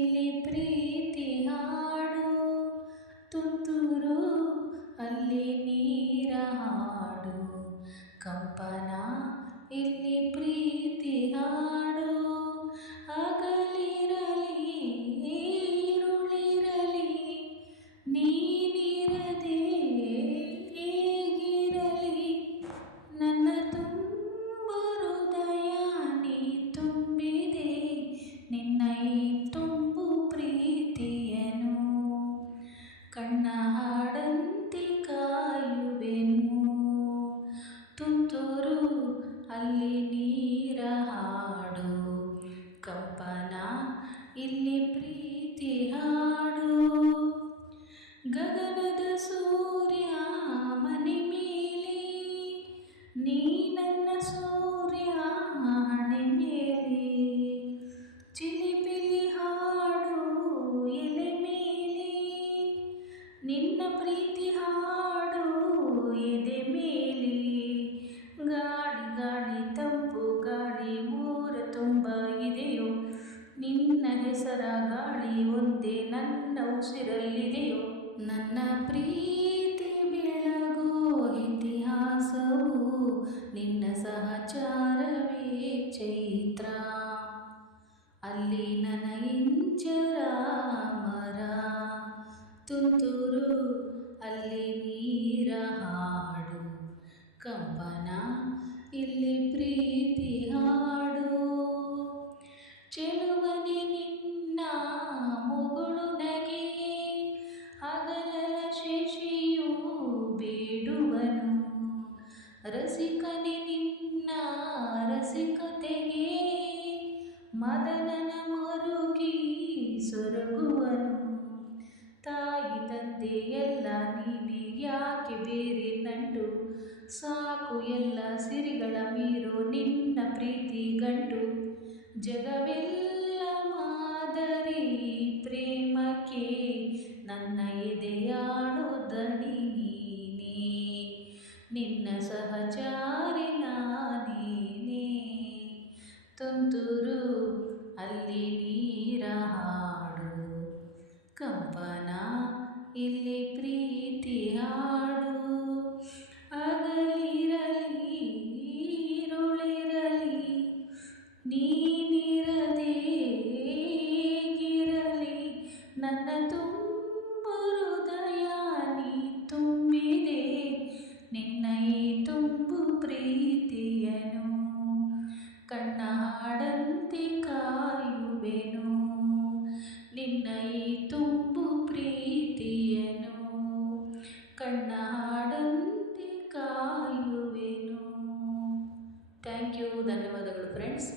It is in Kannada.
ಇಲ್ಲಿ ಪ್ರೀತಿ ಹಾಡು, ತುಂತುರು ಅಲ್ಲಿ ನೀರ ಹಾಡು, ಕಂಪನ ಇಲ್ಲಿ ಪ್ರೀತಿ ಹಾಡು. ಹಗಲಿರಲಿ ഇരുളിರಲಿ ನೀನಿರದೆ ಹೇಗಿರಲಿ, ನನ್ನ ತುಂಬ ಹೃದಯ ನೀ ತುಂಬಿದೆ, ನಿನ್ನ ಈ ತುಂಬು ಪ್ರೀತಿಯನು ಕಣ್ಣ ಹಾಡಂತೆ ಕಾಯುವೆನು. ತುಂತುರು ಅಲ್ಲಿ ನೀರ ಹಾಡು, ಕಂಪನ ಇಲ್ಲಿ ಪ್ರೀತಿ ಹಾಡು. ಗಗನದ ಸೂರ್ಯ ಮನೆ ಮೇಲೆ, ನೀ ನನ್ನ ಸೂರ್ಯ ಹಣೆ ಮೇಲೆ, ಚಿಲಿಪಿಲಿ ಹಾಡು ಎಲೆ ಮೇಲೆ, ನಿನ್ನ ಪ್ರೀತಿ ಹಾಡು ಎದೆ ಮೇಲೆ. ಗಾಳಿ ಗಾಳಿ ತಂಪು ಗಾಳಿ ಊರ ತುಂಬ ಇದೆಯೋ, ನಿನ್ನ ಹೆಸರ ಗಾಳಿ ಒಂದೇ ನನ್ನ ಉಸಿರಲ್ಲಿದೆಯೋ. ನನ್ನ ಪ್ರೀತಿ ಬೆಳಗೋ ಇತಿಹಾಸವು ನಿನ್ನ ಸಹಚಾರವೇ ಚೈತ್ರ, ಅಲ್ಲಿ ನನ್ನ ಇಂಚರ ಮರ. ತುಂತುರು ಅಲ್ಲಿ ನೀರ ಹಾಡು, ಕಂಪನ ಇಲ್ಲಿ ಪ್ರೀತಿ ಹಾಡು. ಚೆಲುವನೆ ನಿನ್ನ ಮುಗುಳು ನಗೆ, ಹಗಲಲ ಶಶಿಯು ಬೇಡುವನು, ರಸಿಕನೆ ನಿನ್ನ ರಸಿಕತೆಗೆ, ಮದನನ ಮರುಗಿ ಸೊರಗುವನು. ತಾಯಿ ತಂದೆ ಎಲ್ಲ ನೀನೆ ಯಾಕೆ ಬೇರೆ ನಂಟು, ಸಾಕು ಎಲ್ಲ ಸಿರಿಗಳ ಮೀರೋ ನಿನ್ನ ಪ್ರೀತಿ ಗಂಟು. ಜಗವೆಲ್ಲ ಮಾದರಿ ಪ್ರೇಮಕ್ಕೆ, ನನ್ನ ಎದೆಯಾಳೋ ದಣಿ ನೀನೇ, ನಿನ್ನ ಸಹಚಾರಿ ನಾನೇನೆ. ತುಂತುರು ಅಲ್ಲಿ ನೀರ ಹಾಡು, ಕಂಪನ ಇಲ್ಲಿ ಪ್ರೀತಿ ಹಾಡು. ಹಗಲಿರಲಿ ഇരുಳಿರಲಿ ನೀನಿರದೆ ಹೇಗಿರಲಿ, ನನ್ನ ತುಂಬ ಹೃದಯ ನೀ ತುಂಬಿದೆ, ನಿನ್ನ ಈ ತುಂಬು ಪ್ರೀತಿಯನು ಕಣ್ಣ ಹಾಡಂತೆ ಕಾಯುವೆನು. ನಿನ್ನ ಈ ತುಂಬು ಪ್ರೀತಿಯನು ಕಣ್ಣ ಹಾಡಂತೆ ಕಾಯುವೆನು. ಥ್ಯಾಂಕ್ ಯು, ಧನ್ಯವಾದಗಳು ಫ್ರೆಂಡ್ಸ್.